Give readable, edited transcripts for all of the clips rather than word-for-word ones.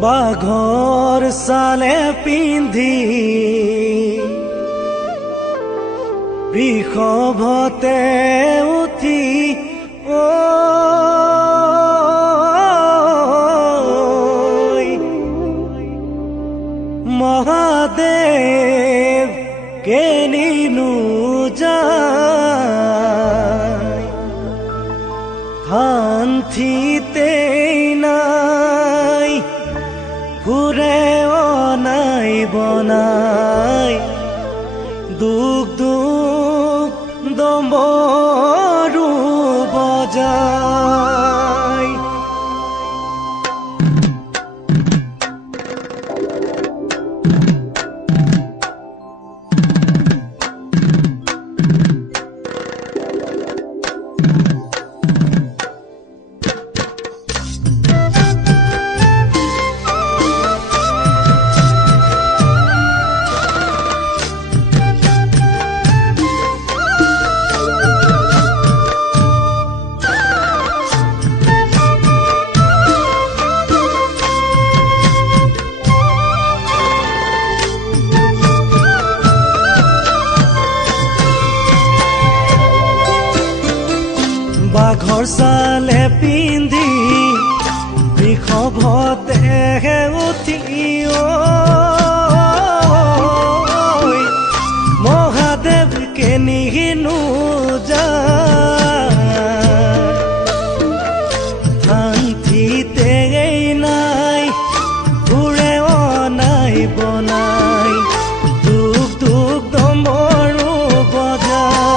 बाघर साले पिंधि वृषभते उठी महादेव केनिनु जाय थान्थिते नाय घुरे अनाय बनाय दुख दुख दम्बरू बजाय बाघर साले पिंधि वृषभते उठी महादेव केनिनु जाय थान्थिते नाय घुरे अनाय बनाय दुख दुख दम्बरू बजाय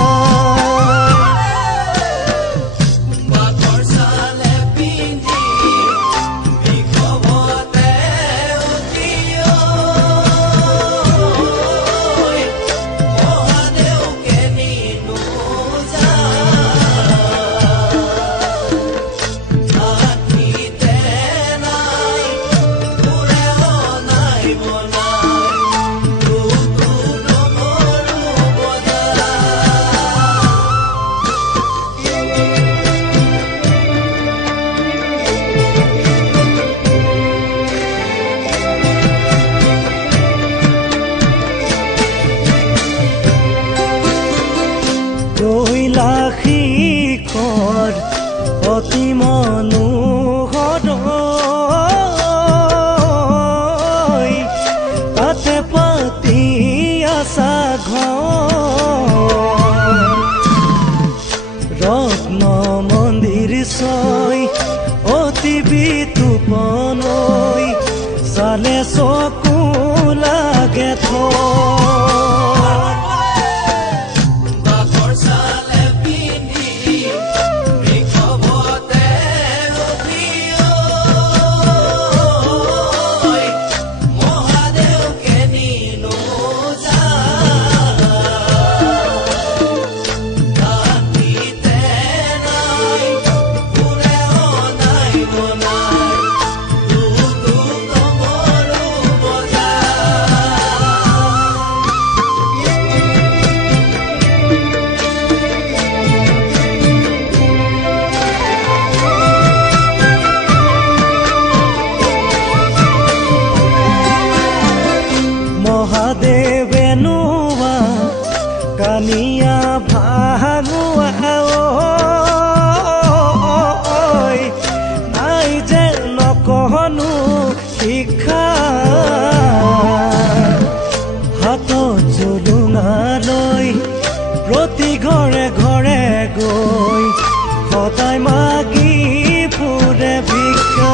কৈলাশিকৰ অতি মনোহৰ তাতে পাতি আছা ঘৰ ৰত্ন মন্দিৰ ছয় অতি বিতুপনৈ চালে চকু লাগে মহাদেবেনুয়া কানিয়া ভাগুয়া নাই যে নকহনো শিক্ষা হাতত জুলুঙা লৈ প্ৰতি ঘৰে ঘৰে গৈ সদায় মাগি ফুৰে ভিক্ষা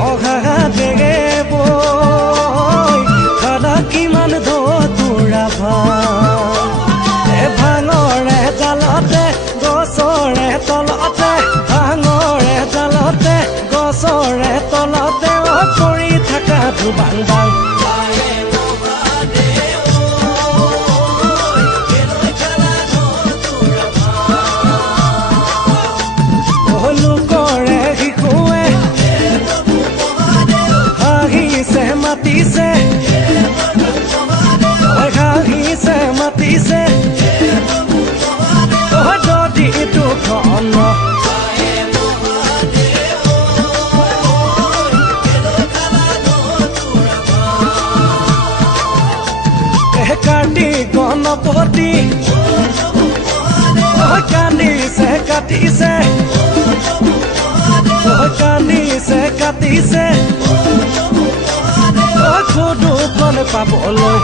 অহা দেগে বৈ খানা কিমান ধতুৰা ভাং ভাঙৰে জালতে গছৰে তলতে ভাঙৰে জালতে গছৰে তলতে পৰি থাকা দুবাং বাং লোকৰে শিশুৱে হাঁহিছে মাতিছে হাঁহিছে মাতিছে নদীটো ঘন কাটি গণপতি কান্দিছে কাটিছে কান্দিছে কাটিছে সুদুখন পাবলৈ